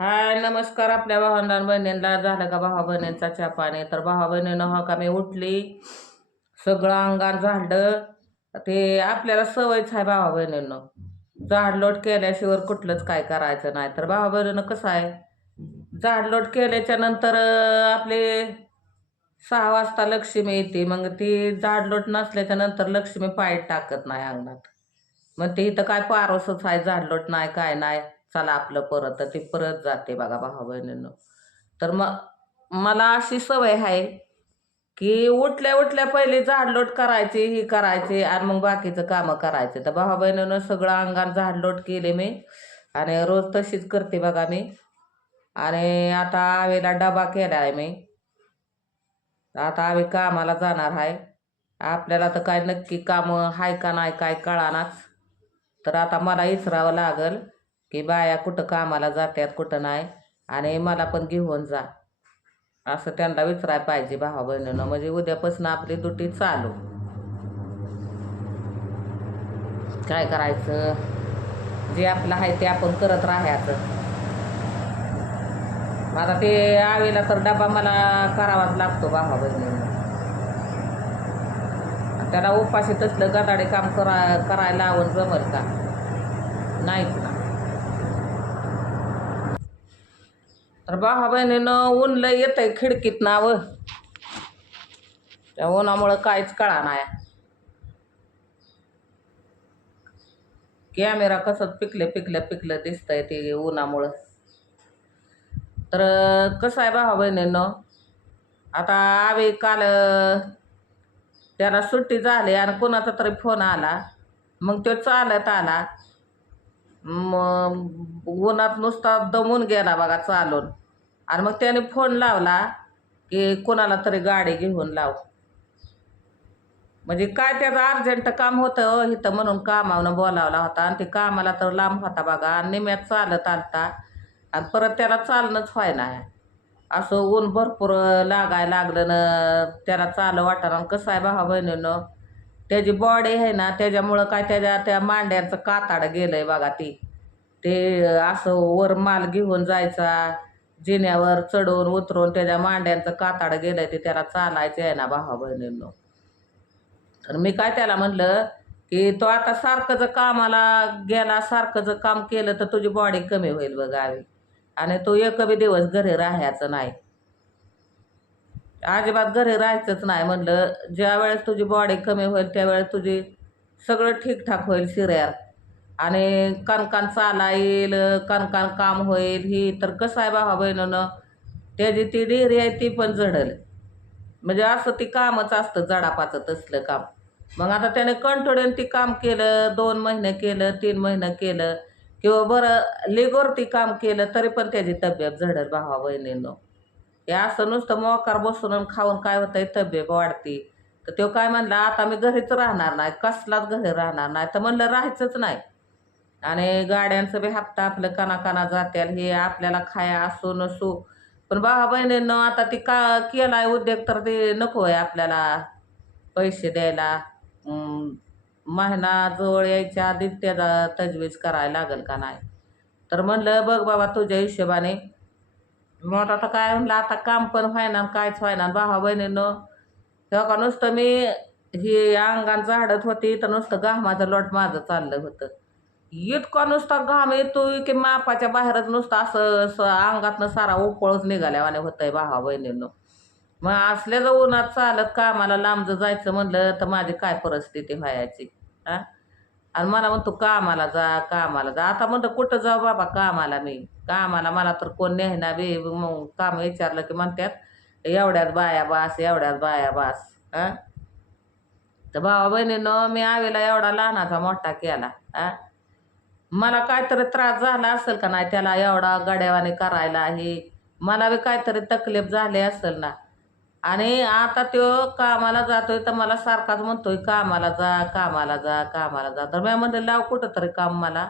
हाय नमस्कार आपल्या भावंडां बहिणींना. झालं का भावा बहिणींचा चहा पाणी? तर भावा बहिणीनं हो का मी उठली. सगळं अंगात झाडलं. ते आपल्याला सवयच आहे भावा बहिणीनं. झाडलोट केल्याशिवाय कुठलंच काय करायचं नाही. तर भावा बहिणीनं कसं आहे? झाडलोट केल्याच्यानंतर आपले सहा वाजता लक्ष्मी येते. मग ती झाडलोट नसल्याच्या नंतर लक्ष्मी पाय टाकत नाही अंगणात. मग ते इथं काय पारोसच आहे झाडलोट नाही काय नाही. चला आपलं परत तर ती परत जाते बघा भावा बहिणीनं तर मग मला अशी सवय आहे की उठल्या उठल्या पहिले झाडलोट करायची ही करायची आणि मग बाकीचं कामं करायचे. तर भावा बहिणीनं सगळं अंगात झाडलोट केले मी आणि रोज तशीच करते बघा मी. आणि आता आवेला डबा केला आहे मी. आता आम्ही कामाला जाणार आहे. आपल्याला तर काय नक्की कामं हाय का नाही काय कळानाच. तर आता मला इसरावं लागल. की बाया कुठं कामाला जात्यात कुठं नाही आणि मला पण घेऊन जा. असं त्यांना विचारायला पाहिजे भावा बहिणीनं. म्हणजे उद्यापासून आपली दुटी चालू. काय करायचं? जे आपलं आहे ते आपण करत राहायचं. आता ते आवेला तर डबा मला करावाच लागतो भावा बहिणीनं. त्याला उपाशी तसलं गदाडे काम करा करायला आवड जमल का? नाहीच ना तर भावा बहिणीनं ऊन लय आहे खिडकीत नाव. त्या उन्हामुळं काहीच कळा नाही कॅमेरा कसं पिकले पिकलं पिकलं दिसतंय ते उन्हामुळं तर कसं आहे भावा बहिणीनं आता आवे काल त्याला सुट्टी झाली आणि कोणाचा तरी फोन आला. मग तो चालत आला. मग उन्हात नुसता दमून गेला बघा चालून. आणि मग त्याने फोन लावला की कोणाला तरी गाडी घेऊन लाव. म्हणजे काय त्याचं अर्जंट काम होतं इथं म्हणून कामावनं बोलावला होता. आणि ते कामाला तर लांब होता बघा. आणि निम्यात चालत आलता. आणि परत त्याला चालणंच व्हायना. असं ऊन भरपूर लागायला लागलं ना त्याला चालं वाटणार कसं आहे भावा बहिणीनं? त्याची बॉडी आहे ना त्याच्यामुळं काय त्याच्या त्या मांड्यांचं काताड गेलंय बघा ती. ते असं वर माल घेऊन जायचा जिन्यावर चढवून उतरून त्याच्या मांड्यांचं काताड गेलंय ते त्याला चालायचं आहे ना भावा बहिणींनो. तर मी काय त्याला म्हणलं की तो आता सारखं जर कामाला गेला सारखं जर काम केलं तर तुझी बॉडी कमी होईल बघा आणि तो एक बी दिवस घरी राहायचं नाही. अजिबात घरी राहायचंच नाही म्हणलं. ज्या वेळेस तुझी बॉडी कमी होईल त्यावेळेस तुझी सगळं ठीकठाक होईल शिऱ्या आणि कणकान चाला येईल कणकान काम होईल ही तर कसं आहे भावा बहिणीनं? त्याची ती डेरी आहे ती पण जडल म्हणजे असं ती कामच असतं जडापाचं तसलं काम. मग आता त्याने कंटोळ्यानं ती काम केलं दोन महिने केलं तीन महिने केलं. किंवा बरं लिगोरती काम केलं तरी पण त्याची तब्येत झडल भावा बहिणीनं. हे असं नुसतं मोकार बसून आणि खाऊन काय होतंय तब्येत वाढते. तर तो काय म्हणला आता मी घरीच राहणार नाही कसलाच घरी राहणार नाही. तर म्हणलं राहायचंच नाही. आणि गाड्यांचं बी हप्ता आपलं काना जात्याल हे आपल्याला खाया असो नसो. पण भावा बहिणीनं आता ती का केलाय उद्योग तर ते नको आहे आपल्याला पैसे द्यायला. महिना जवळ यायच्या आधीच त्याचा तजवीज करायला लागेल का नाही? तर म्हणलं बघ बाबा तुझ्या हिशोबाने मग आता काय म्हणलं आता काम पण व्हायना कायच व्हायना. भावा बहिणीनं तेव्हा का नुसतं मी ही अंगान झाडत होती तर नुसतं घामाचं लोट माझं चाललं होतं. इतका नुसता घाम येतो की मापाच्या बाहेरच नुसतं असं स अंगातनं सारा उपळच निघाल्यावाने होतंय भावा बहिणीनं. मग असल्या जर उन्हात चालत कामाला लांबचं जायचं म्हणलं तर माझी काय परिस्थिती व्हायची हां आणि मला म्हणतो कामाला जा कामाला जा. आता म्हणतो कुठं जाऊ बाबा कामाला मी? कामाला मला तर कोण नेहना बी मग काम विचारलं की म्हणतात एवढ्यात बाया बास एवढ्यात बाया बास. हां तर भावा बहिणीनं मी आवेला एवढा लहानाचा मोठा केला. हा मला काहीतरी त्रास झाला असेल का नाही त्याला एवढा गड्यावाने करायला हे? मला बी काहीतरी तकलीफ झाली असेल ना? आणि आता तो कामाला जातोय तर मला सारखाच म्हणतोय कामाला जा कामाला जा कामाला जा. तर मी म्हणलं लाव कुठं तरी काम मला.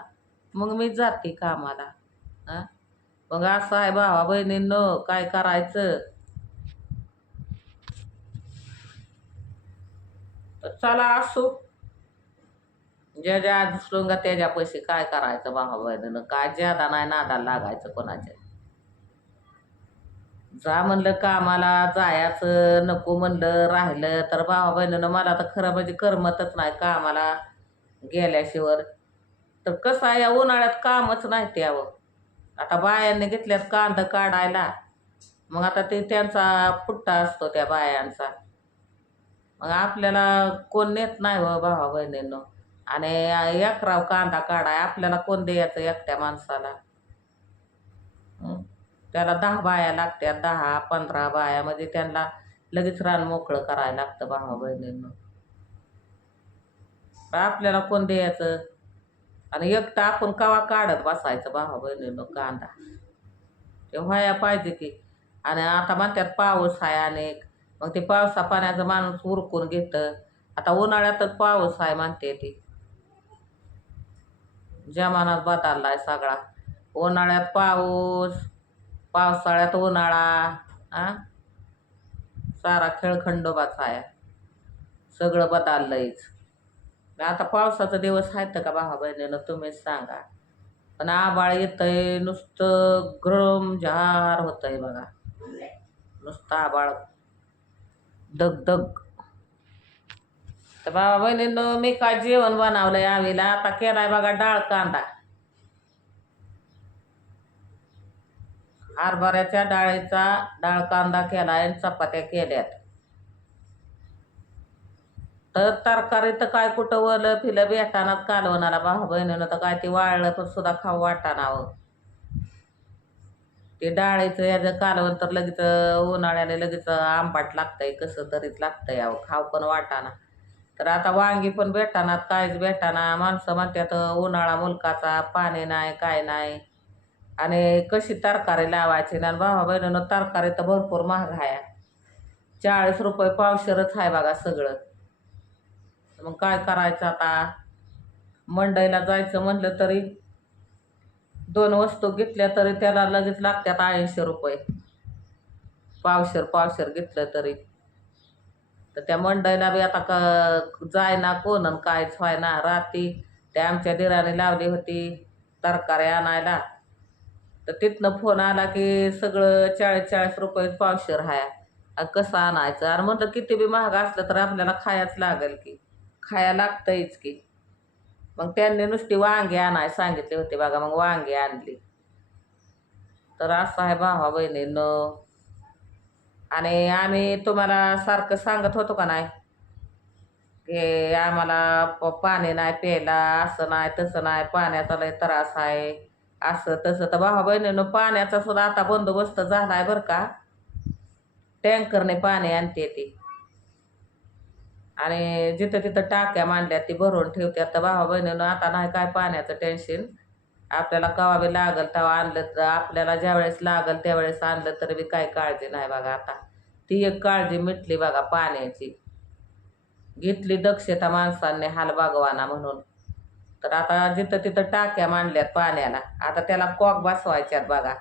मग मी जाते कामाला. हां? मग असं आहे भावा बहिणींनो काय करायचं? तर चला असो. ज्या ज्या दिसलो का त्याच्या पैसे काय करायचं भावा बहिणीनं? काय ज्यादा नाही नादाला लागायचं कोणाच्या? जा म्हणलं कामाला जायचं नको म्हणलं राहिलं. तर भावा बहिणीनं मला तर खरं म्हणजे करमतच नाही कामाला गेल्याशिवाय. तर कसं आहे या उन्हाळ्यात कामच नाही त्यावं आता बायांनी घेतल्यात कांदा काढायला. मग आता ते त्यांचा पुट्टा असतो त्या बायांचा. मग आपल्याला कोण नेत नाही व भावा बहिणींनो. आणि एकराव कांदा काढाय आपल्याला कोण द्यायचं एकट्या माणसाला? त्याला दहा बाया लागत्या दहा पंधरा बाया म्हणजे त्यांना लगेच रान मोकळं करायला लागतं भावा बहिणींना. आपल्याला कोण द्यायचं? आणि एकटं आपण कवा काढत बसायचं भावा बहिणींनो कांदा ते व्हाया पाहिजे की. आणि आता म्हणतात पाऊस आहे अनेक. मग ते पावसा पाण्याचं माणूस उरकून घेतं. आता उन्हाळ्यातच पाऊस आहे म्हणते ती. जमानात बदललाय सगळा. उन्हाळ्यात पाऊस पावसाळ्यात उन्हाळा आ? सारा खेळ खंडोबाचा आहे. सगळं बदललंयच. आता पावसाचा दिवस आहेत का भावा बहिणीनं तुम्हीच सांगा. पण आबाळ येतंय नुसतं गरम झार होतंय बघा. नुसतं आबाळ दग दग तर बाबा बहिणीनं मी काय जेवण बनवलंय आवीला? आता केलाय बघा डाळ कांदा. हरभऱ्याच्या डाळीचा डाळ कांदा केलाय आणि चपात्या केल्यात. तर तरकारी तर काय कुठं वलं फिलं भेटानात कालवणाला भाऊ बहिणीनं तर काय ते वाळलं तर सुद्धा खाऊ वाटानावं ते डाळीचं याचं कालवण तर लगेच उन्हाळ्याने लगेच आंबाट लागतंय कसं तरीच लागतंय अहो खाऊ पण वाटाणा. तर आता वांगी पण भेटानात काहीच भेटाना. माणसं म्हणतात उन्हाळा मुलकाचा पाणी नाही काय नाही. आणि कशी तरकारी लावायची ना भावा बहिणीनं तरकारी तर भरपूर महाग आहे. चाळीस रुपये पावशेरच आहे बघा सगळं. मग काय करायचं आता? मंडईला जायचं म्हणलं तरी दोन वस्तू घेतल्या तरी त्याला लगेच लागतात ऐंशी रुपये. पावशेर पावशेर घेतलं तरी. तर त्या मंडईला बी आता क जायना कोण आणि कायच व्हायना. रात्री त्या आमच्या दिराने लावली होती तरकारी आणायला. तर तिथनं फोन आला की सगळं चाळीस चाळीस रुपये पावशेर आहे आणि कसं आणायचं? आणि म्हटलं किती बी महाग असलं तर आपल्याला खायच लागेल की. खाया लागतंयच की. मग त्यांनी नुसती वांगी आणाय सांगितले होते बघा मग वांगी आणली. तर असं आहे भावा बहिणीनं. आणि आम्ही तुम्हाला सारखं सांगत होतो का नाही? की आम्हाला प पाणी नाही प्यायला असं नाही तसं नाही पाण्याचा लय त्रास आहे. असं तसं. तर भावा बहिणीनं पाण्याचा सुद्धा आता बंदोबस्त झाला आहे बरं का. टँकरने पाणी आणते ती. आणि जिथं तिथं टाक्या मांडल्या ती भरून ठेवते. तर भावा बहिणीनं आता नाही काय पाण्याचं टेन्शन आपल्याला कवा बी लागल तेव्हा आणलं तर आपल्याला ज्यावेळेस लागल त्यावेळेस आणलं तर बी काय काळजी नाही बघा आता. ती एक काळजी मिटली बघा पाण्याची. घेतली दक्षता माणसांनी हाल बागवाना म्हणून. तर आता जिथं तिथं टाक्या मांडल्यात पाण्याला आता त्याला कॉक बसवायच्यात बघा.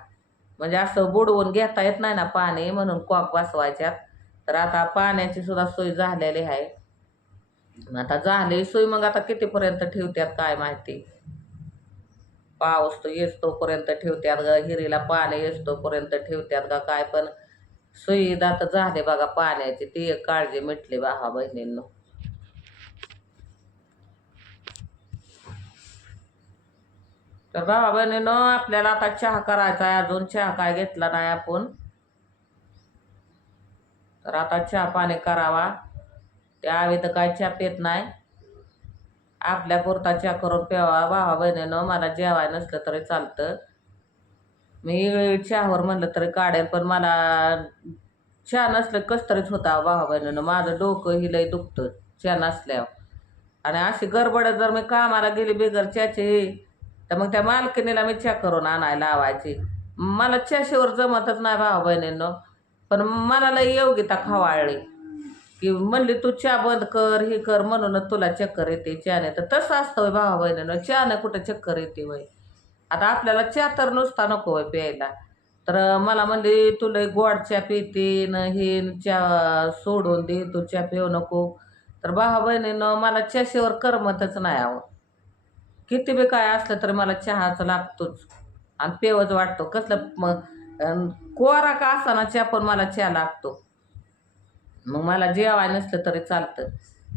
म्हणजे असं बुडवून घेता येत नाही ना पाणी म्हणून कॉक बसवायच्यात. तर आता पाण्याची सुद्धा सोय झालेली आहे. आता झाली सोय मग आता कितीपर्यंत ठेवत्यात काय माहिती? पाऊस तो येस तोपर्यंत ठेवत्यात ग हिरीला पाणी येस तोपर्यंत ठेवत्यात का काय पण सुविधा तर झाली बघा पाण्याची ती एक काळजी मिटली बाहा बहिणींनो. तर भावा बहिणीनं आपल्याला आता चहा करायचा आहे अजून चहा काय घेतला नाही आपण. तर आता चहा पाणी करावा. त्या आवी तर काय चहा पेत नाही. आपल्या पुरता चहा करून प्यावा. भावा बहिणीनं मला जेवाय नसलं तरी चालतं. मी चहावर म्हणलं तरी काढेल पण मला चहा नसलं कस तरीच होता भावा बहिणीनं माझं डोकं ही लय दुखतं चहा नसल्यावर. आणि अशी गडबड जर मी कामाला गेली बिगर चहाची तर मग त्या मालकिनीला मी चहा करून आणायला लावायची. मला चहाशिवर जमतच नाही भावा बहिणींनो. पण मला लय योगिता खवाळली. की म्हणली तू चहा बंद कर हे कर म्हणूनच तुला चक्कर येते चहाने तर तसं असतं होय भावा बहिणीनं. चहाने कुठं चक्कर येते वय आता आपल्याला चहा तर नुसता नको होय प्यायला. तर मला म्हणली तुला गोड चहा पिते न हे न चहा सोडून दे तू चहा पिऊ नको. तर भावा बहिणीनं मला चहाशिवर करमतच नाही आवं किती बी काय असलं तरी मला चहाच लागतोच. आणि पेवच वाटतो. कसलं मग कोरा का असताना चहा पण मला चहा लागतो. मग मला जेवाय नसलं तरी चालतं.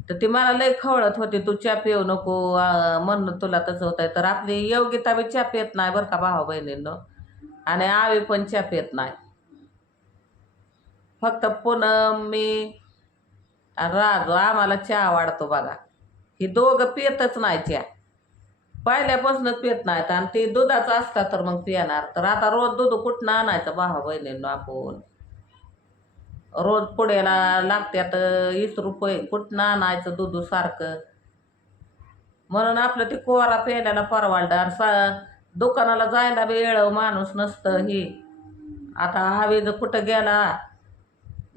तर ती मला लई खवळत होती तू चहा पिऊ नको म्हणणं तुला तसं होतंय. तर आपली योग्यता बी चहा पेत नाही बरं का भावा बहिणींनो. आणि आवी पण चहा पेत नाही. फक्त पूनम मी राजू आम्हाला चहा आवडतो बघा. ही दोघं पेतच नाही चहा. पहिल्यापासूनच पित नाहीत आणि ते दुधाचं असता तर मग पिणार तर आता रोज दूध कुठनं आणायचं भावा बहिणींनो आपण? रोज पुड्याला लागत्यात वीस रुपये. कुठनं आणायचं दूध सारखं? म्हणून आपलं ते कोरा पेल्याला परवाडलं आणि सा दुकानाला जायला बी माणूस नसतं ही. आता हवेज जर कुठं गेला?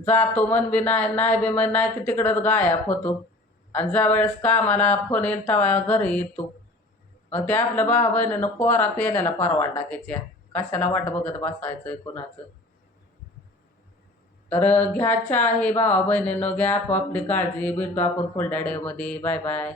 जातो मन बी नाही नाही बी मन नाही की तिकडंच गायब होतो. आणि ज्या वेळेस कामाला फोन येईल तेव्हा घरी येतो. ते आपल्या भावा बहिणीनं कोरा पेल्याला परवाडला टाकायच्या कशाला वाट बघत बसायचं कोणाचं? तर घ्या चहा हे भावा बहिणीनं घ्या आपापली काळजी. भेटू आपण फुलडाड्यामध्ये बाय बाय.